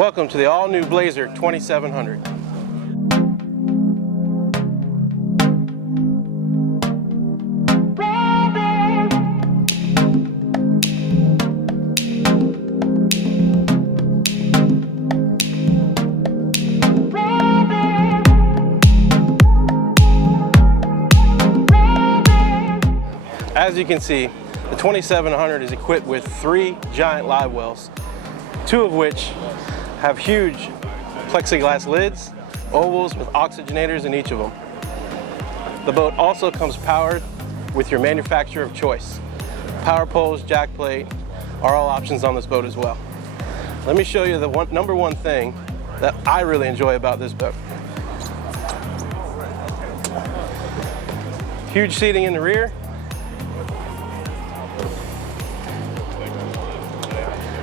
Welcome to the all-new Blazer 2700. As you can see, the 2700 is equipped with 3 giant live wells, 2 of which have huge plexiglass lids, ovals with oxygenators in each of them. The boat also comes powered with your manufacturer of choice. Power poles, jack plate are all options on this boat as well. Let me show you the number one thing that I really enjoy about this boat. Huge seating in the rear,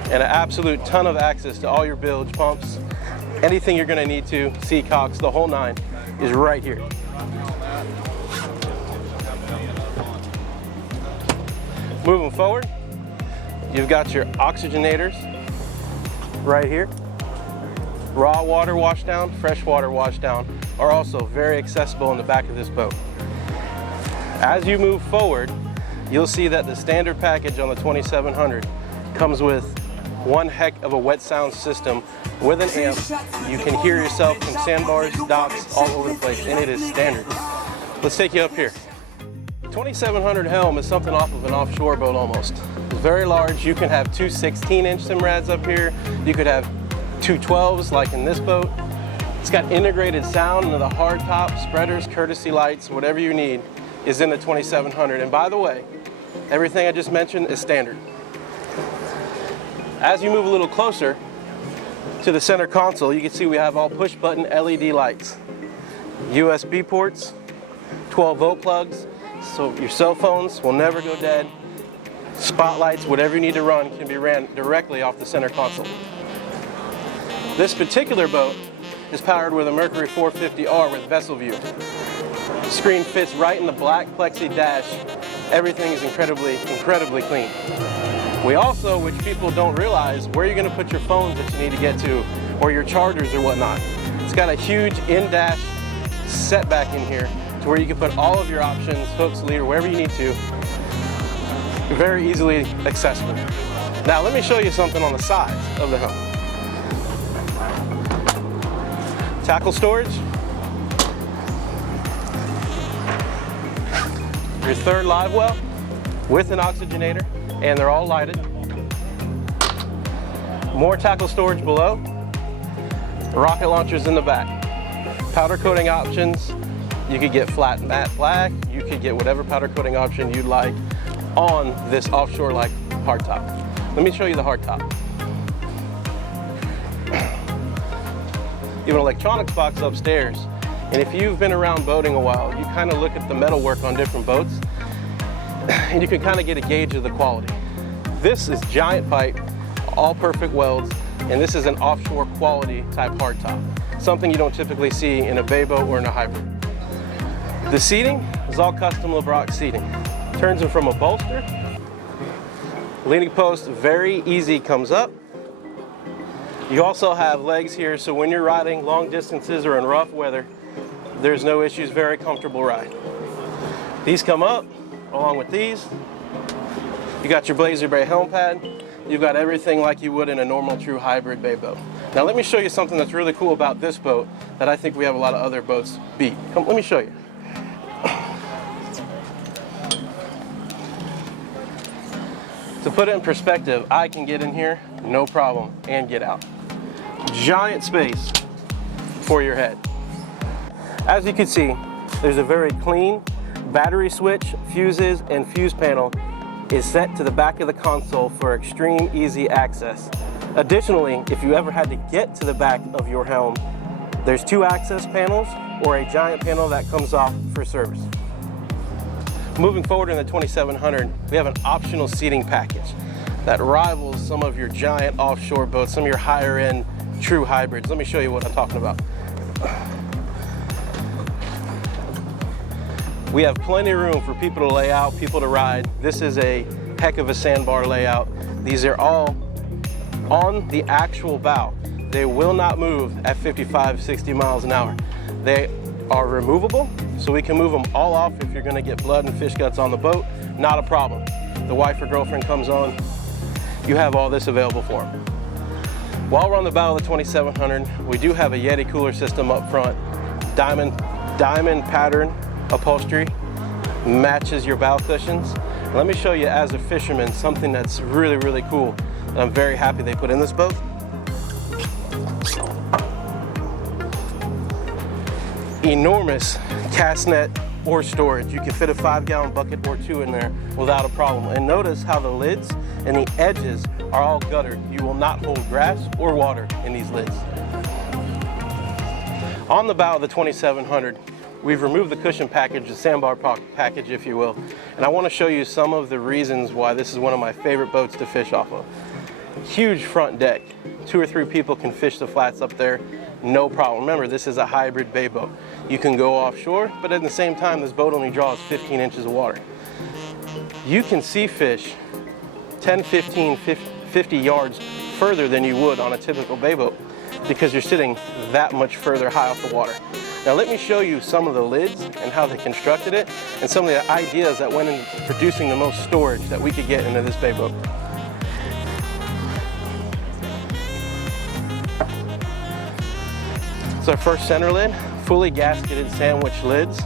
and an absolute ton of access to all your bilge pumps. Anything you're gonna need to, seacocks, the whole 9 is right here. Moving forward, you've got your oxygenators right here. Raw water washdown, fresh water washdown are also very accessible in the back of this boat. As you move forward, you'll see that the standard package on the 2700 comes with one heck of a wet sound system with an amp. You can hear yourself from sandbars, docks, all over the place, and it is standard. Let's take you up here. 2700 Helm is something off of an offshore boat almost. It's very large. You can have 2 16-inch Simrads up here. You could have 2 12s like in this boat. It's got integrated sound into the hard top, spreaders, courtesy lights, whatever you need is in the 2700. And by the way, everything I just mentioned is standard. As you move a little closer to the center console, you can see we have all push button LED lights, USB ports, 12-volt plugs, so your cell phones will never go dead. Spotlights, whatever you need to run can be ran directly off the center console. This particular boat is powered with a Mercury 450R with vessel view. The screen fits right in the black plexi dash. Everything is incredibly clean. We also, which people don't realize, where you're going to put your phones that you need to get to, or your chargers or whatnot. It's got a huge in-dash setback in here to where you can put all of your options, hooks, leader, wherever you need to, very easily accessible. Now let me show you something on the sides of the Helm. Tackle storage, your 3rd live well with an oxygenator, and they're all lighted. More tackle storage below. Rocket launchers in the back. Powder coating options. You could get flat matte black. You could get whatever powder coating option you'd like on this offshore-like hardtop. Let me show you the hardtop. You have an electronics box upstairs, and if you've been around boating a while, you kind of look at the metalwork on different boats, and you can kind of get a gauge of the quality. This is giant pipe, all perfect welds, and this is an offshore quality type hardtop, something you don't typically see in a bay boat or in a hybrid. The seating is all custom LeBrock seating. Turns them from a bolster. Leaning post, very easy, comes up. You also have legs here, so when you're riding long distances or in rough weather, there's no issues, very comfortable ride. These come up along with these. You got your Blazer Bay helm pad. You've got everything like you would in a normal true hybrid bay boat. Now let me show you something that's really cool about this boat that I think we have a lot of other boats beat. Come, let me show you. To put it in perspective, I can get in here, no problem, and get out. Giant space for your head. As you can see, there's a very clean battery switch, fuses, and fuse panel is set to the back of the console for extreme easy access. Additionally, if you ever had to get to the back of your Helm, there's 2 access panels or a giant panel that comes off for service. Moving forward in the 2700, we have an optional seating package that rivals some of your giant offshore boats, some of your higher end true hybrids. Let me show you what I'm talking about. We have plenty of room for people to lay out, people to ride. This is a heck of a sandbar layout. These are all on the actual bow. they will not move at 55, 60 miles an hour. They are removable, so we can move them all off if you're gonna get blood and fish guts on the boat, not a problem. The wife or girlfriend comes on, you have all this available for them. While we're on the bow of the 2700, we do have a Yeti cooler system up front. Diamond pattern upholstery, matches your bow cushions. Let me show you, as a fisherman, something that's really, really cool that I'm very happy they put in this boat. Enormous cast net or storage. You can fit a 5-gallon bucket or 2 in there without a problem. And notice how the lids and the edges are all guttered. You will not hold grass or water in these lids. On the bow of the 2700, we've removed the cushion package, the sandbar package, if you will. And I want to show you some of the reasons why this is one of my favorite boats to fish off of. Huge front deck. 2 or 3 people can fish the flats up there, no problem. Remember, this is a hybrid bay boat. You can go offshore, but at the same time, this boat only draws 15 inches of water. You can see fish 10, 15, 50 yards further than you would on a typical bay boat because you're sitting that much further high off the water. Now let me show you some of the lids and how they constructed it and some of the ideas that went into producing the most storage that we could get into this bay boat. It's our first center lid, fully gasketed sandwich lids.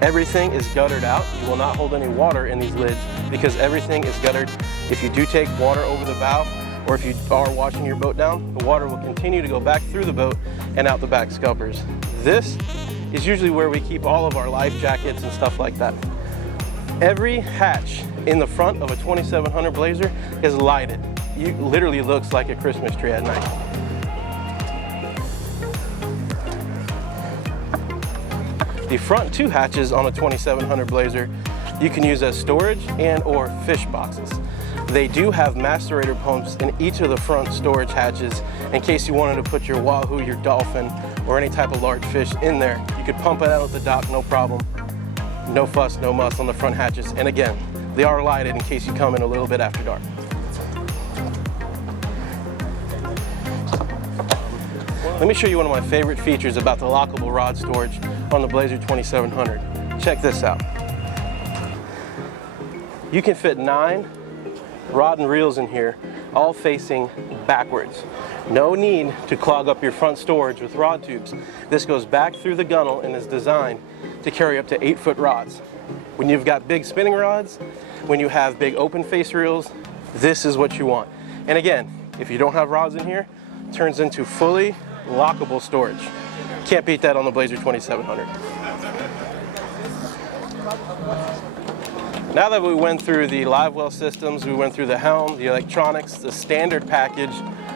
Everything is guttered out. You will not hold any water in these lids because everything is guttered. If you do take water over the bow, or if you are washing your boat down, the water will continue to go back through the boat and out the back scuppers. This is usually where we keep all of our life jackets and stuff like that. Every hatch in the front of a 2700 Blazer is lighted. It literally looks like a Christmas tree at night. The front 2 hatches on a 2700 Blazer you can use as storage and or fish boxes. They do have macerator pumps in each of the front storage hatches in case you wanted to put your wahoo, your dolphin, or any type of large fish in there. You could pump it out at the dock, no problem. No fuss, no muss on the front hatches. And again, they are lighted in case you come in a little bit after dark. Let me show you one of my favorite features about the lockable rod storage on the Blazer 2700. Check this out. You can fit 9 rod and reels in here, all facing backwards. No need to clog up your front storage with rod tubes. This goes back through the gunnel and is designed to carry up to 8-foot rods. When you've got big spinning rods, when you have big open face reels, this is what you want. And again, if you don't have rods in here, it turns into fully lockable storage. Can't beat that on the Blazer 2700. Now that we went through the live well systems, we went through the Helm, the electronics, the standard package,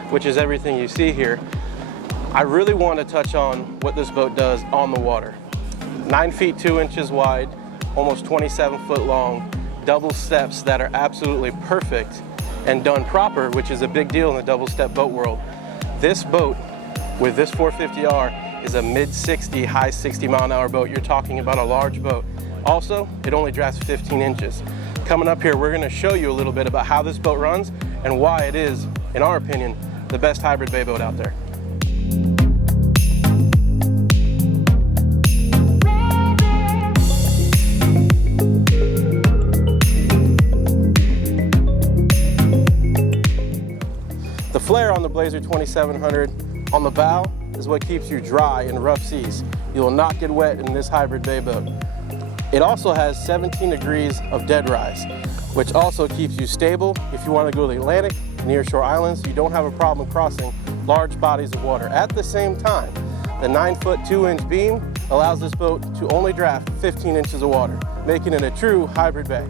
which is everything you see here, I really want to touch on what this boat does on the water. 9 feet 2 inches wide, almost 27 foot long, double steps that are absolutely perfect and done proper, which is a big deal in the double step boat world. This boat with this 450R is a mid 60, high 60 mile an hour boat. You're talking about a large boat. Also, it only draws 15 inches. Coming up here, we're going to show you a little bit about how this boat runs and why it is, in our opinion, the best hybrid bay boat out there. The flare on the Blazer 2700 on the bow is what keeps you dry in rough seas. You will not get wet in this hybrid bay boat. It also has 17 degrees of dead rise, which also keeps you stable if you want to go to the Atlantic, nearshore islands. You don't have a problem crossing large bodies of water. At the same time, the 9 foot 2 inch beam allows this boat to only draft 15 inches of water, making it a true hybrid bay.